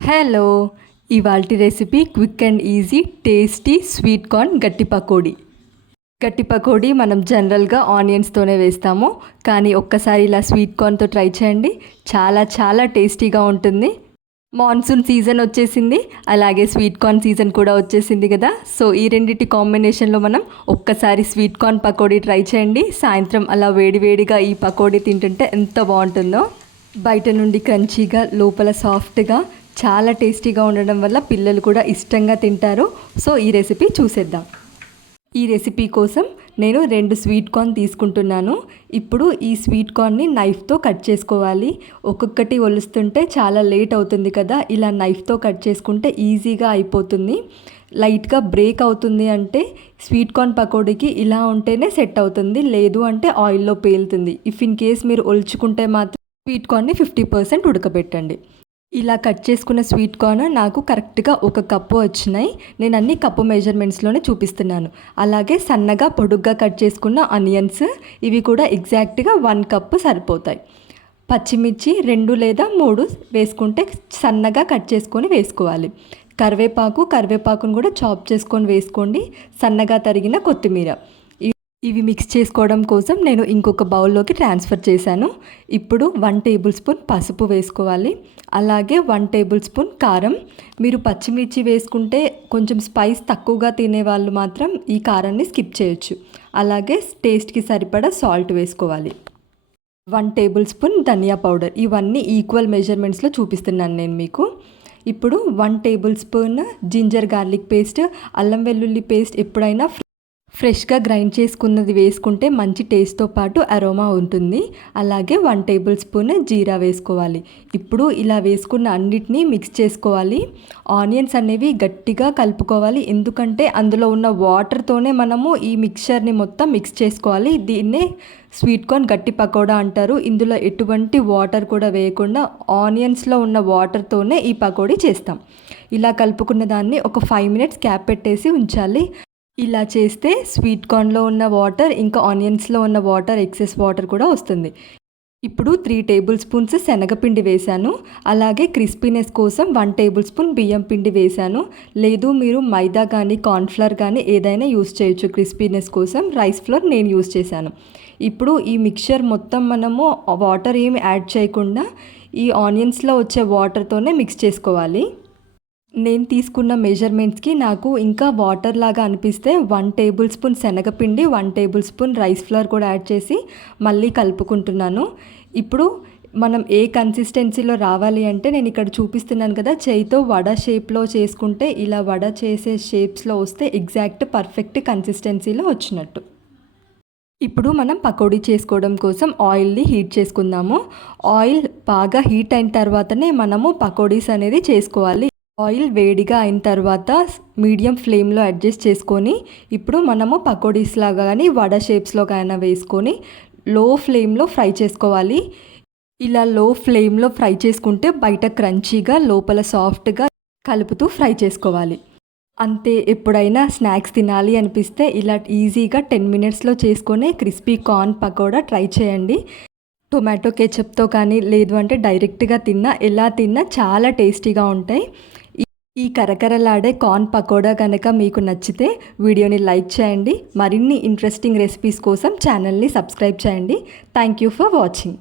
Hello! ఇవాల్టి recipe quick and easy tasty sweet corn గట్టి పకోడీ. గట్టి పకోడీ మనం జనరల్గా ఆనియన్స్తోనే వేస్తాము, కానీ ఒక్కసారి ఇలా స్వీట్ కార్న్తో ట్రై చేయండి. చాలా చాలా టేస్టీగా ఉంటుంది. మాన్సూన్ సీజన్ వచ్చేసింది, అలాగే స్వీట్ కార్న్ సీజన్ కూడా వచ్చేసింది కదా. సో ఈ రెండింటి కాంబినేషన్లో మనం ఒక్కసారి స్వీట్ కార్న్ పకోడీ ట్రై చేయండి. సాయంత్రం అలా వేడివేడిగా ఈ పకోడీ తింటుంటే ఎంత బాగుంటుందో. బయట నుండి క్రంచీగా, లోపల సాఫ్ట్గా, చాలా టేస్టీగా ఉండడం వల్ల పిల్లలు కూడా ఇష్టంగా తింటారు. సో ఈ రెసిపీ చూసేద్దాం. ఈ రెసిపీ కోసం నేను 2 స్వీట్ కార్న్ తీసుకుంటున్నాను. ఇప్పుడు ఈ స్వీట్ కార్న్ని నైఫ్తో కట్ చేసుకోవాలి. ఒక్కొక్కటి ఒలుస్తుంటే చాలా లేట్ అవుతుంది కదా, ఇలా నైఫ్తో కట్ చేసుకుంటే ఈజీగా అయిపోతుంది. లైట్గా బ్రేక్ అవుతుంది అంటే స్వీట్ కార్న్ పకోడీకి ఇలా ఉంటేనే సెట్ అవుతుంది, లేదు అంటే ఆయిల్లో పేలుతుంది. ఇఫ్ ఇన్ కేస్ మీరు ఒలుచుకుంటే మాత్రం స్వీట్ కార్న్ని 50% ఉడకబెట్టండి. ఇలా కట్ చేసుకున్న స్వీట్ కార్న్ నాకు కరెక్ట్గా 1 కప్పు వచ్చినాయి. నేను అన్ని కప్పు మెజర్మెంట్స్లోనే చూపిస్తున్నాను. అలాగే సన్నగా పొడుగ్గా కట్ చేసుకున్న ఆనియన్స్, ఇవి కూడా ఎగ్జాక్ట్గా 1 కప్పు సరిపోతాయి. పచ్చిమిర్చి 2 లేదా 3 వేసుకుంటే సన్నగా కట్ చేసుకొని వేసుకోవాలి. కరివేపాకును కూడా చాప్ చేసుకొని వేసుకోండి. సన్నగా తరిగిన కొత్తిమీర, ఇవి మిక్స్ చేసుకోవడం కోసం నేను ఇంకొక బౌల్లోకి ట్రాన్స్ఫర్ చేశాను. ఇప్పుడు 1 టేబుల్ స్పూన్ పసుపు వేసుకోవాలి. అలాగే 1 టేబుల్ స్పూన్ కారం. మీరు పచ్చిమిర్చి వేసుకుంటే కొంచెం స్పైస్ తక్కువగా తినేవాళ్ళు మాత్రం ఈ కారాన్ని స్కిప్ చేయొచ్చు. అలాగే టేస్ట్కి సరిపడా సాల్ట్ వేసుకోవాలి. 1 టేబుల్ స్పూన్ ధనియా పౌడర్. ఇవన్నీ ఈక్వల్ మెజర్మెంట్స్లో చూపిస్తున్నాను నేను మీకు. ఇప్పుడు 1 tablespoon ginger garlic paste, అల్లం వెల్లుల్లి పేస్ట్ ఎప్పుడైనా ఫ్రెష్గా గ్రైండ్ చేసుకున్నది వేసుకుంటే మంచి టేస్ట్తో పాటు అరోమా ఉంటుంది. అలాగే 1 టేబుల్ స్పూన్ జీరా వేసుకోవాలి. ఇప్పుడు ఇలా వేసుకున్న అన్నిటినీ మిక్స్ చేసుకోవాలి. ఆనియన్స్ అనేవి గట్టిగా కలుపుకోవాలి, ఎందుకంటే అందులో ఉన్న వాటర్తోనే మనము ఈ మిక్చర్ని మొత్తం మిక్స్ చేసుకోవాలి. దీన్నే స్వీట్ కార్న్ గట్టి పకోడా అంటారు. ఇందులో ఎటువంటి వాటర్ కూడా వేయకుండా ఆనియన్స్లో ఉన్న వాటర్తోనే ఈ పకోడీ చేస్తాం. ఇలా కలుపుకున్న దాన్ని ఒక 5 మినిట్స్ క్యాప్ పెట్టేసి ఉంచాలి. ఇలా చేస్తే స్వీట్ కార్న్లో ఉన్న వాటర్ ఇంకా ఆనియన్స్లో ఉన్న వాటర్, ఎక్సెస్ వాటర్ కూడా వస్తుంది. ఇప్పుడు 3 టేబుల్ స్పూన్స్ శనగపిండి వేశాను. అలాగే క్రిస్పీనెస్ కోసం 1 టేబుల్ స్పూన్ బియ్యం పిండి వేశాను. లేదు మీరు మైదా కానీ కార్న్ఫ్లవర్ కానీ ఏదైనా యూస్ చేయొచ్చు క్రిస్పీనెస్ కోసం. రైస్ ఫ్లోర్ నేను యూస్ చేశాను. ఇప్పుడు ఈ మిక్చర్ మొత్తం మనము వాటర్ ఏమి యాడ్ చేయకుండా ఈ ఆనియన్స్లో వచ్చే వాటర్తోనే మిక్స్ చేసుకోవాలి. నేను తీసుకున్న మెజర్మెంట్స్కి నాకు ఇంకా వాటర్ లాగా అనిపిస్తే 1 టేబుల్ స్పూన్ శనగపిండి, 1 టేబుల్ స్పూన్ రైస్ ఫ్లోర్ కూడా యాడ్ చేసి మళ్ళీ కలుపుకుంటున్నాను. ఇప్పుడు మనం ఏ కన్సిస్టెన్సీలో రావాలి అంటే నేను ఇక్కడ చూపిస్తున్నాను కదా, చేయితో వడ షేప్లో చేసుకుంటే ఇలా వడ చేసే షేప్స్లో వస్తే ఎగ్జాక్ట్ పర్ఫెక్ట్ కన్సిస్టెన్సీలో వచ్చినట్టు. ఇప్పుడు మనం పకోడీ చేసుకోవడం కోసం ఆయిల్ని హీట్ చేసుకుందాము. ఆయిల్ బాగా హీట్ అయిన తర్వాతనే మనము పకోడీస్ అనేది చేసుకోవాలి. ఆయిల్ వేడిగా అయిన తర్వాత మీడియం ఫ్లేమ్లో అడ్జస్ట్ చేసుకొని ఇప్పుడు మనము పకోడీస్ లాగా కానీ వడ షేప్స్లో కానీ వేసుకొని లో ఫ్లేమ్లో ఫ్రై చేసుకోవాలి. ఇలా లో ఫ్లేమ్లో ఫ్రై చేసుకుంటే బయట క్రంచీగా, లోపల సాఫ్ట్గా కలుపుతూ ఫ్రై చేసుకోవాలి. అంతే. ఎప్పుడైనా స్నాక్స్ తినాలి అనిపిస్తే ఇలా ఈజీగా 10 మినిట్స్లో చేసుకొని క్రిస్పీ కార్న్ పకోడా ట్రై చేయండి. టొమాటో కెచప్తో కానీ, లేదు అంటే డైరెక్ట్గా ఎలా తిన్నా చాలా టేస్టీగా ఉంటాయి. ఈ కరకరలాడే కార్న్ పకోడా కనుక మీకు నచ్చితే వీడియోని లైక్ చేయండి. మరిన్ని ఇంట్రెస్టింగ్ రెసిపీస్ కోసం ఛానల్ని సబ్స్క్రైబ్ చేయండి. Thank you for watching.